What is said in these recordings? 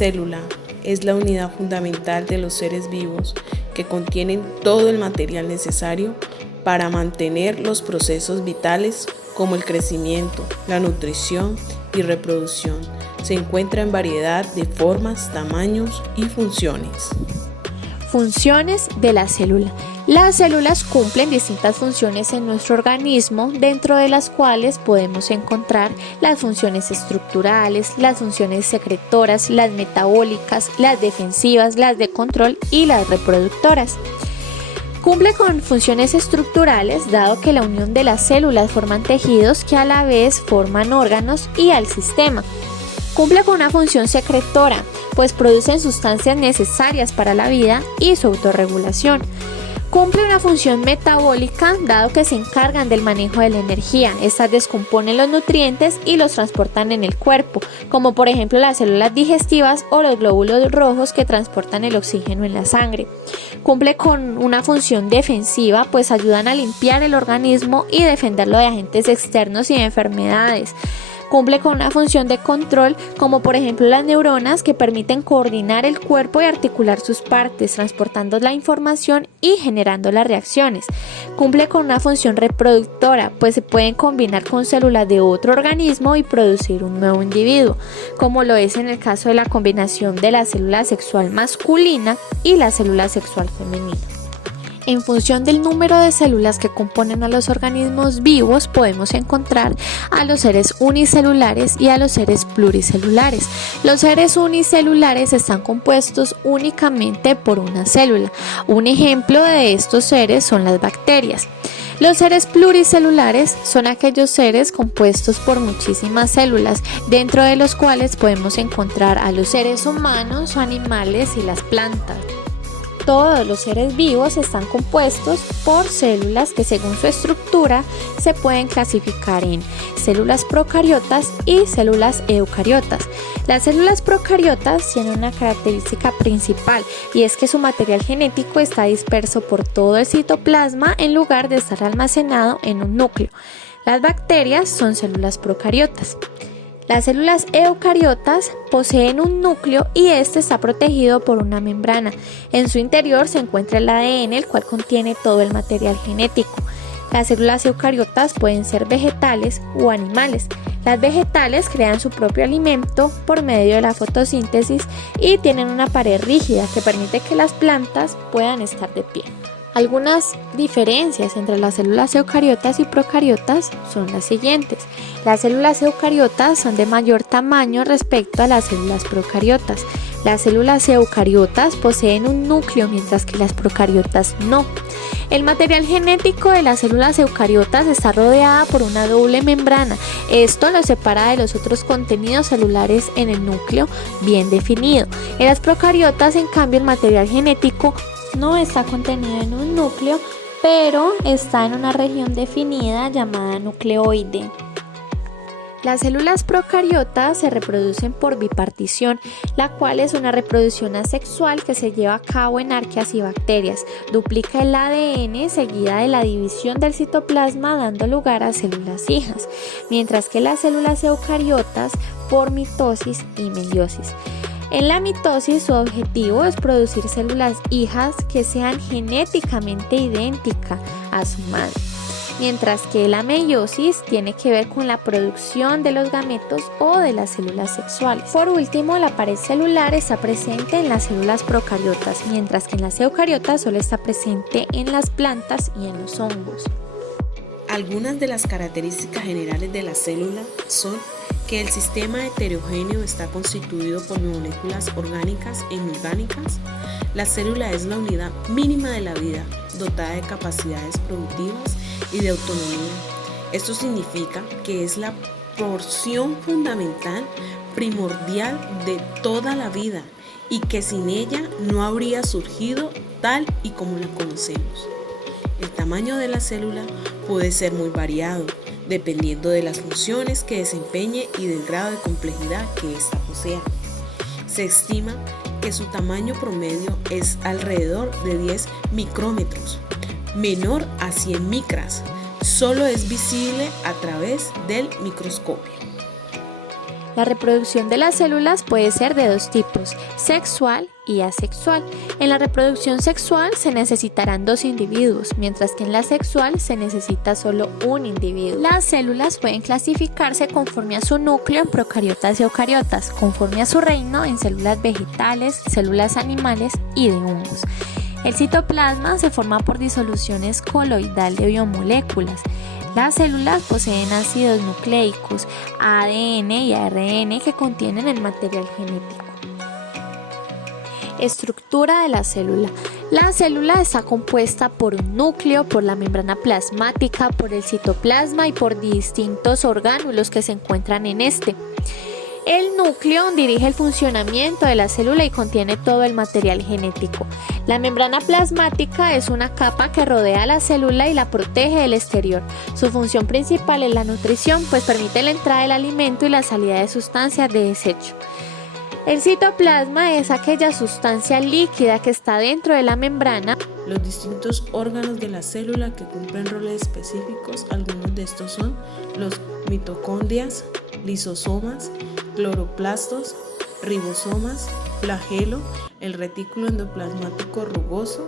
célula es la unidad fundamental de los seres vivos que contienen todo el material necesario para mantener los procesos vitales como el crecimiento, la nutrición y reproducción. Se encuentra en variedad de formas, tamaños y funciones. Funciones de la célula. Las células cumplen distintas funciones en nuestro organismo, dentro de las cuales podemos encontrar las funciones estructurales, las funciones secretoras, las metabólicas, las defensivas, las de control y las reproductoras. Cumple con funciones estructurales, dado que la unión de las células forman tejidos que a la vez forman órganos y al sistema. Cumple con una función secretora, pues producen sustancias necesarias para la vida y su autorregulación. Cumple una función metabólica, dado que se encargan del manejo de la energía. Estas descomponen los nutrientes y los transportan en el cuerpo, como por ejemplo las células digestivas o los glóbulos rojos que transportan el oxígeno en la sangre. Cumple con una función defensiva, pues ayudan a limpiar el organismo y defenderlo de agentes externos y de enfermedades. Cumple con una función de control, como por ejemplo las neuronas, que permiten coordinar el cuerpo y articular sus partes, transportando la información y generando las reacciones. Cumple con una función reproductora, pues se pueden combinar con células de otro organismo y producir un nuevo individuo, como lo es en el caso de la combinación de la célula sexual masculina y la célula sexual femenina. En función del número de células que componen a los organismos vivos, podemos encontrar a los seres unicelulares y a los seres pluricelulares. Los seres unicelulares están compuestos únicamente por una célula. Un ejemplo de estos seres son las bacterias. Los seres pluricelulares son aquellos seres compuestos por muchísimas células, dentro de los cuales podemos encontrar a los seres humanos o animales y las plantas. Todos los seres vivos están compuestos por células que, según su estructura, se pueden clasificar en células procariotas y células eucariotas. Las células procariotas tienen una característica principal, y es que su material genético está disperso por todo el citoplasma en lugar de estar almacenado en un núcleo. Las bacterias son células procariotas. Las células eucariotas poseen un núcleo y este está protegido por una membrana. En su interior se encuentra el ADN, el cual contiene todo el material genético. Las células eucariotas pueden ser vegetales o animales. Las vegetales crean su propio alimento por medio de la fotosíntesis y tienen una pared rígida que permite que las plantas puedan estar de pie. Algunas diferencias entre las células eucariotas y procariotas son las siguientes. Las células eucariotas son de mayor tamaño respecto a las células procariotas. Las células eucariotas poseen un núcleo, mientras que las procariotas no. El material genético de las células eucariotas está rodeada por una doble membrana. Esto lo separa de los otros contenidos celulares en el núcleo bien definido. En las procariotas, en cambio, el material genético no está contenido en un núcleo, pero está en una región definida llamada nucleoide. Las células procariotas se reproducen por bipartición, la cual es una reproducción asexual que se lleva a cabo en arqueas y bacterias. Duplica el ADN seguida de la división del citoplasma, dando lugar a células hijas, mientras que las células eucariotas por mitosis y meiosis. En la mitosis, su objetivo es producir células hijas que sean genéticamente idénticas a su madre, mientras que la meiosis tiene que ver con la producción de los gametos o de las células sexuales. Por último, la pared celular está presente en las células procariotas, mientras que en las eucariotas solo está presente en las plantas y en los hongos. Algunas de las características generales de la célula son que el sistema heterogéneo está constituido por moléculas orgánicas e inorgánicas. La célula es la unidad mínima de la vida, dotada de capacidades productivas y de autonomía. Esto significa que es la porción fundamental, primordial de toda la vida, y que sin ella no habría surgido tal y como la conocemos. El tamaño de la célula puede ser muy variado, dependiendo de las funciones que desempeñe y del grado de complejidad que ésta posea. Se estima que su tamaño promedio es alrededor de 10 micrómetros, menor a 100 micras. Solo es visible a través del microscopio. La reproducción de las células puede ser de dos tipos, sexual y asexual. En la reproducción sexual se necesitarán dos individuos, mientras que en la sexual se necesita solo un individuo. Las células pueden clasificarse conforme a su núcleo en procariotas y eucariotas, conforme a su reino en células vegetales, células animales y de hongos. El citoplasma se forma por disoluciones coloidal de biomoléculas. Las células poseen ácidos nucleicos, ADN y ARN que contienen el material genético. Estructura de la célula. La célula está compuesta por un núcleo, por la membrana plasmática, por el citoplasma y por distintos orgánulos que se encuentran en este. El núcleo dirige el funcionamiento de la célula y contiene todo el material genético. La membrana plasmática es una capa que rodea a la célula y la protege del exterior. Su función principal es la nutrición, pues permite la entrada del alimento y la salida de sustancias de desecho. El citoplasma es aquella sustancia líquida que está dentro de la membrana. Los distintos órganos de la célula que cumplen roles específicos, algunos de estos son los mitocondrias, lisosomas, cloroplastos, ribosomas, flagelo, el retículo endoplasmático rugoso,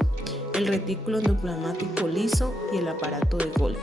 el retículo endoplasmático liso y el aparato de Golgi.